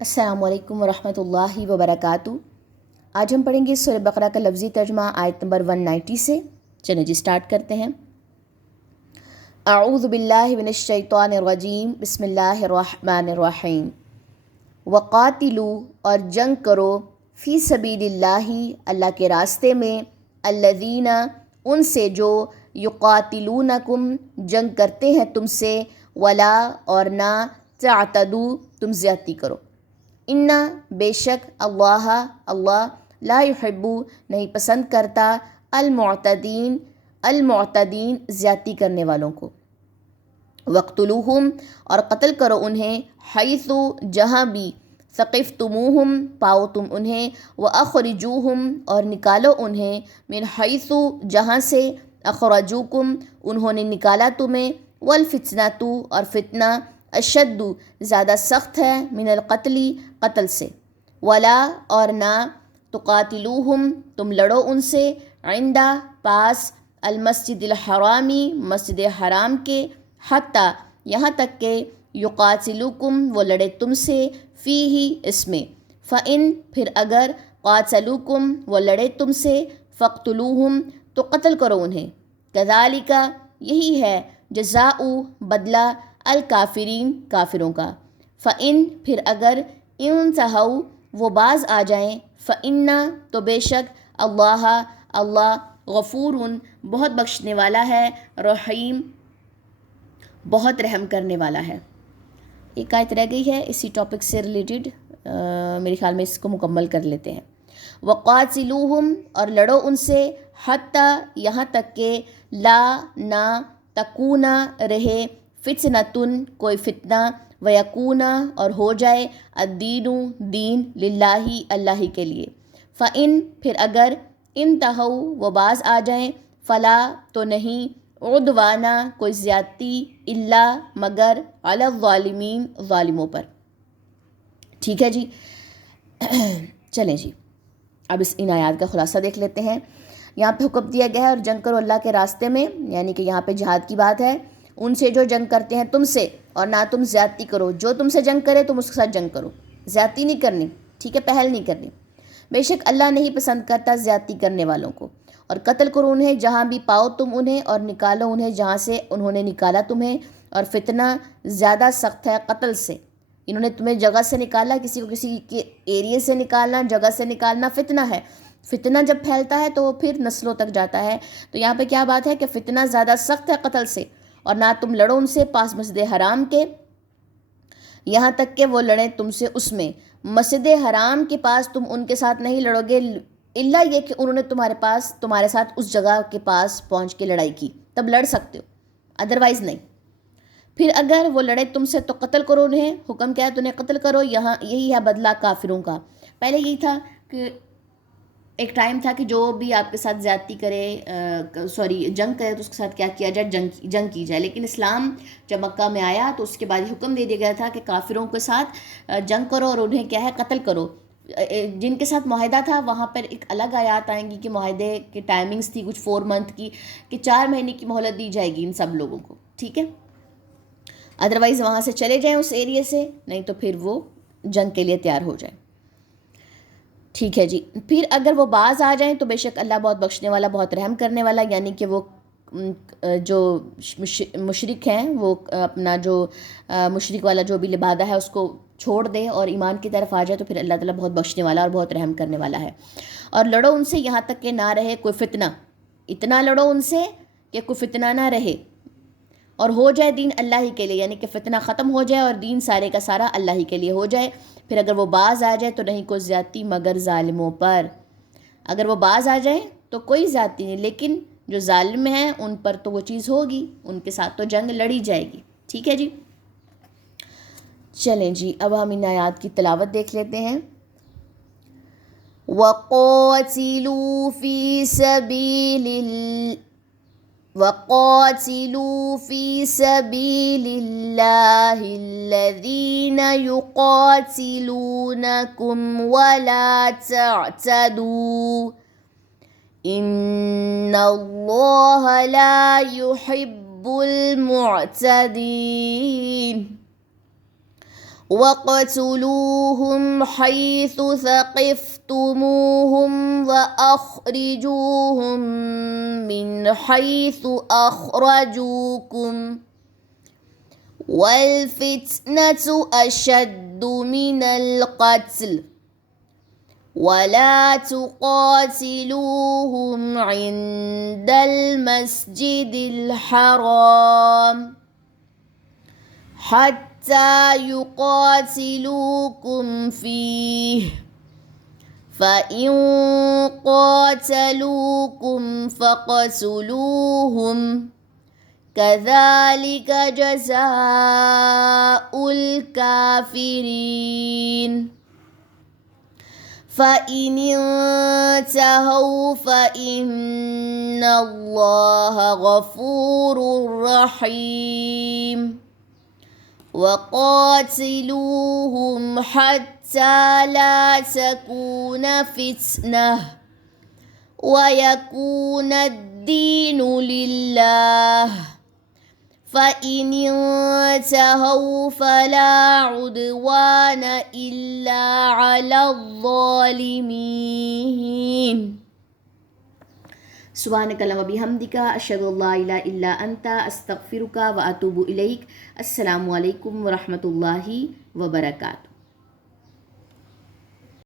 السلام علیکم ورحمۃ اللہ وبرکاتہ۔ آج ہم پڑھیں گے سورہ بقرہ کا لفظی ترجمہ آیت نمبر 190 سے۔ چلیں جی سٹارٹ کرتے ہیں۔ اعوذ باللہ من الشیطان الرجیم، بسم اللہ الرحمن الرحیم۔ وقاتلوا، اور جنگ کرو، فی سبیل اللہ، اللہ کے راستے میں، الذین، ان سے جو، یقاتلونکم، جنگ کرتے ہیں تم سے، ولا، اور نہ، تعتدوا، تم زیادتی کرو، انا، بے شک، اللہ لا یحب، نہیں پسند کرتا، المعتدین زیادتی کرنے والوں کو۔ وقتلوہم، اور قتل کرو انہیں، حیث، جہاں بھی، ثقفتموہم، پاؤ تم انہیں، واخرجوہم، اور نکالو انہیں، من حیث، جہاں سے، اخرجوکم، انہوں نے نکالا تمہیں، والفتنۃ، اور فتنہ، اشد، زیادہ سخت ہے، من القتل، قتل سے، ولا، اور نہ، تقاتلوہم، تم لڑو ان سے، عندہ، پاس، المسجد الحرامی، مسجد حرام کے، حتیٰ، یہاں تک کہ، یقاتلوکم، وہ لڑے تم سے، فیہ، اس میں، فإن، پھر اگر، قاتلوکم، وہ لڑے تم سے، فاقتلوہم، تو قتل کرو انہیں، کذالک، یہی ہے، جزاء، بدلہ، الکافرین، کافروں کا، فإن، پھر اگر، انتہوا، وہ باز آ جائیں، فإن، تو بے شک، اللہ غفور، بہت بخشنے والا ہے، رحیم، بہت رحم کرنے والا ہے۔ ایک آیت رہ گئی ہے اسی ٹاپک سے ریلیٹڈ، میرے خیال میں اس کو مکمل کر لیتے ہیں۔ وقاتلوہم، اور لڑو ان سے، حتیٰ، یہاں تک کہ، لا، نہ، تکون، رہے، فتنۃ، کوئی فتنہ، ویکون، اور ہو جائے، الدین، دین، للہ، اللہ ہی کے لیے، فإن، پھر اگر، انتہوا، وہ باز آ جائیں، فلا، تو نہیں، عدوانہ، کوئی زیادتی، الا، مگر، علی الظالمین، ظالموں پر۔ ٹھیک ہے جی، چلیں جی اب ان آیات کا خلاصہ دیکھ لیتے ہیں۔ یہاں پہ حکم دیا گیا ہے اور جنگ کرو اللہ کے راستے میں، یعنی کہ یہاں پہ جہاد کی بات ہے، ان سے جو جنگ کرتے ہیں تم سے، اور نہ تم زیادتی کرو، جو تم سے جنگ کرے تم اس کے ساتھ جنگ کرو، زیادتی نہیں کرنی، ٹھیک ہے، پہل نہیں کرنی، بے شک اللہ نہیں پسند کرتا زیادتی کرنے والوں کو۔ اور قتل کرو انہیں جہاں بھی پاؤ تم انہیں، اور نکالو انہیں جہاں سے انہوں نے نکالا تمہیں، اور فتنہ، زیادہ سخت ہے قتل سے، انہوں نے تمہیں جگہ سے نکالا، کسی کو کسی کے ایریے سے نکالنا، جگہ سے نکالنا فتنہ ہے، فتنہ جب پھیلتا ہے تو وہ پھر نسلوں تک جاتا ہے، تو یہاں پہ کیا بات ہے کہ فتنہ زیادہ سخت ہے قتل سے، اور نہ تم لڑو ان سے پاس مسجد حرام کے، یہاں تک کہ وہ لڑیں تم سے اس میں، مسجد حرام کے پاس تم ان کے ساتھ نہیں لڑو گے، الا یہ کہ انہوں نے تمہارے ساتھ اس جگہ کے پاس پہنچ کے لڑائی کی، تب لڑ سکتے ہو، ادروائز نہیں۔ پھر اگر وہ لڑے تم سے تو قتل کرو انہیں، حکم کیا ہے تو انہیں قتل کرو، یہاں یہی ہے بدلہ کافروں کا۔ پہلے یہی تھا کہ ایک ٹائم تھا کہ جو بھی آپ کے ساتھ زیادتی کرے، جنگ کرے تو اس کے ساتھ کیا کیا جائے، جنگ کی جائے، لیکن اسلام جب مکہ میں آیا تو اس کے بعد حکم دے دیا گیا تھا کہ کافروں کے ساتھ جنگ کرو اور انہیں کیا ہے، قتل کرو۔ جن کے ساتھ معاہدہ تھا وہاں پر ایک الگ آیات آئیں گی کہ معاہدے کی ٹائمنگز تھی کچھ 4 منتھ کی، کہ 4 مہینے کی مہلت دی جائے گی ان سب لوگوں کو، ٹھیک ہے، ادروائز وہاں سے چلے جائیں اس ایریے سے، نہیں تو پھر وہ جنگ کے لیے تیار ہو جائیں، ٹھیک ہے جی۔ پھر اگر وہ باز آ جائیں تو بے شک اللہ بہت بخشنے والا، بہت رحم کرنے والا، یعنی کہ وہ جو مشرک ہیں وہ اپنا جو مشرک والا جو بھی لبادہ ہے اس کو چھوڑ دے اور ایمان کی طرف آ جائے، تو پھر اللہ تعالیٰ بہت بخشنے والا اور بہت رحم کرنے والا ہے۔ اور لڑو ان سے یہاں تک کہ نہ رہے کوئی فتنہ، اتنا لڑو ان سے کہ کوئی فتنہ نہ رہے، اور ہو جائے دین اللہ ہی کے لیے، یعنی کہ فتنہ ختم ہو جائے اور دین سارے کا سارا اللہ ہی کے لیے ہو جائے۔ پھر اگر وہ باز آ جائے تو نہیں کوئی زیادتی مگر ظالموں پر، اگر وہ باز آ جائیں تو کوئی زیادتی نہیں، لیکن جو ظالم ہیں ان پر تو وہ چیز ہوگی، ان کے ساتھ تو جنگ لڑی جائے گی، ٹھیک ہے جی۔ چلیں جی اب ہم ان آیات کی تلاوت دیکھ لیتے ہیں۔ وَقَاتِلُوا فِي سَبِيلِ اللَّهِ الَّذِينَ يُقَاتِلُونَكُمْ وَلَا تَعْتَدُوا إِنَّ اللَّهَ لَا يُحِبُّ الْمُعْتَدِينَ۔ وَاقْتُلُوهُمْ حَيْثُ ثَقِفْتُمُوهُمْ وَأَخْرِجُوهُمْ مِنْ حَيْثُ أَخْرَجُوكُمْ وَالْفِتْنَةُ أَشَدُّ مِنَ الْقَتْلِ وَلَا تُقَاتِلُوهُمْ عِنْدَ الْمَسْجِدِ الْحَرَامِ حَتَّى يُقَاتِلُوكُمْ فِيهِ فَإِنْ قَاتَلُوكُمْ فَاقْتُلُوهُمْ كَذَلِكَ جَزَاءُ الْكَافِرِينَ فَإِنِ انْتَهَوْا فَإِنَّ اللَّهَ غَفُورٌ رَحِيمٌ وَقَاتِلُوهُمْ حَتَّى لَا تَكُونَ فِتْنَةٌ وَيَكُونَ الدِّينُ لِلَّهِ فَإِنِ انْتَهَوْا فَلَا عُدْوَانَ إِلَّا عَلَى الظَّالِمِينَ سبحانك اللهم وبحمدك أشهد أن لا إله إلا أنت أستغفرك وأتوب إليك. السلام علیکم ورحمۃ اللہ وبرکاتہ.